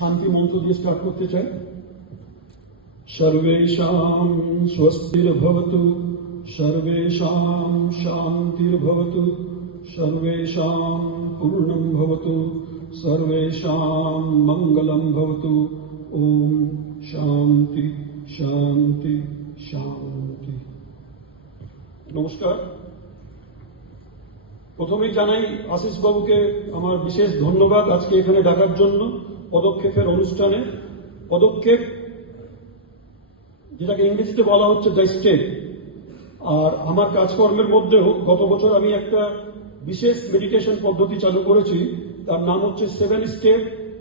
শান্তি মন্ত্র দিয়ে স্টার্ট করতে চাই। সর্বেষাং স্বস্তির্ভবতু, সর্বেষাং শান্তির্ভবতু, সর্বেষাং পূর্ণং ভবতু, সর্বেষাং মঙ্গলং ভবতু। ওম শান্তি শান্তি শান্তি। নমস্কার। প্রথমেই জানাই আশিস বাবুকে আমার বিশেষ ধন্যবাদ আজকে এখানে ডাকার জন্য। পদক্ষেপের অনুষ্ঠানে পদক্ষেপ, যেটাকে ইংরেজিতে বলা হচ্ছে দ্য স্টেপ। আর আমার কাজকর্মের মধ্যেও গত বছর আমি একটা বিশেষ মেডিটেশন পদ্ধতি চালু করেছি, তার নাম হচ্ছে 7 স্টেপ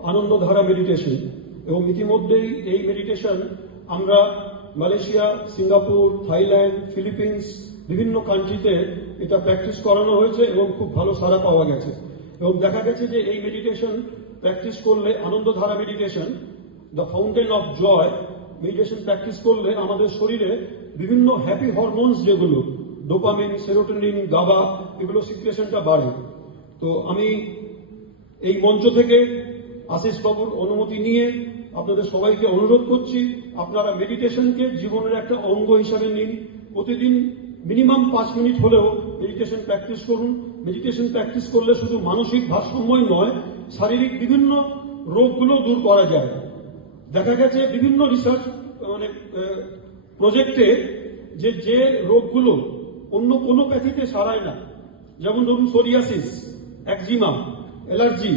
আনন্দধারা মেডিটেশন। এবং ইতিমধ্যেই এই মেডিটেশন আমরা মালয়েশিয়া, সিঙ্গাপুর, থাইল্যান্ড, ফিলিপিন্স বিভিন্ন কান্ট্রিতে এটা প্র্যাকটিস করানো হয়েছে এবং খুব ভালো সাড়া পাওয়া গেছে। এবং দেখা গেছে যে এই মেডিটেশন প্র্যাকটিস করলে, Anandadhara meditation, the fountain of joy meditation practice করলে আমাদের শরীরে বিভিন্ন হ্যাপি হরমোনস, যেগুলো ডোপামিন, সেরোটোনিন, গাবা, এগুলো সিক্রেশনটা বাড়ে। তো আমি এই মঞ্চ থেকে আশিস বাবুর অনুমতি নিয়ে আপনাদের সবাইকে অনুরোধ করছি, আপনারা মেডিটেশনকে জীবনের একটা অঙ্গ হিসাবে নিন। প্রতিদিন মিনিমাম 5 মিনিট হলেও মেডিটেশন প্র্যাকটিস করুন। মেডিটেশন প্র্যাকটিস করলে শুধু মানসিক ভারসাম্যই নয়, শারীরিক বিভিন্ন রোগগুলো দূর করা যায়। দেখা গেছে বিভিন্ন রিসার্চ প্রজেক্টে যে রোগগুলো অন্য কোনো প্যাথিতে সারায় না, যেমন ধরুন সোরিয়াসিস, একজিমা, অ্যালার্জি,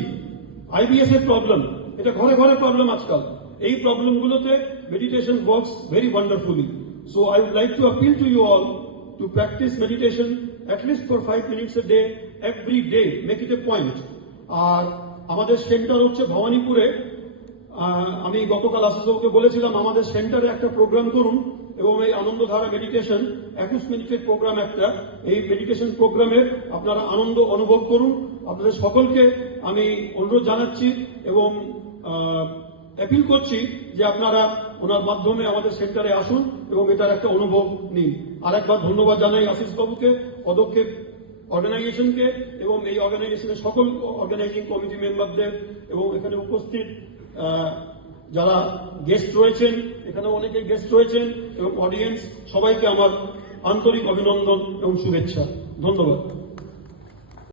আইবিএস এর প্রবলেম, এটা ঘরে ঘরে প্রবলেম আজকাল। এই প্রবলেমগুলোতে meditation works very wonderfully. So I would like to appeal to you all to practice meditation at least for 5 minutes a day, every day. Make it a point. আর আমাদের centre হচ্ছে ভবানীপুরে। আমি গতকাল আশিসবাবুকে বলেছিলাম আমাদের সেন্টারে একটা প্রোগ্রাম করুন, এবং এই আনন্দধারা মেডিটেশন 21 মিনিটের প্রোগ্রাম একটা। এই মেডিটেশন প্রোগ্রামে আপনারা আনন্দ অনুভব করুন। আপনাদের সকলকে আমি অনুরোধ জানাচ্ছি এবং অ্যাপিল করছি যে আপনারা ওনার মাধ্যমে আমাদের সেন্টারে আসুন এবং এটার একটা অনুভব নিন। আর একবার ধন্যবাদ জানাই আশিস বাবুকে, পদক্ষেপ অর্গানাইজেশনকে এবং এই অর্গানাইজেশনের সকল অর্গানাইজিং কমিটি মেম্বারদের, এবং এখানে উপস্থিত যারা গেস্ট রয়েছেন, এখানে অনেকেই গেস্ট রয়েছেন, এবং অডিয়েন্স, সবাইকে আমার আন্তরিক অভিনন্দন এবং শুভেচ্ছা। ধন্যবাদ।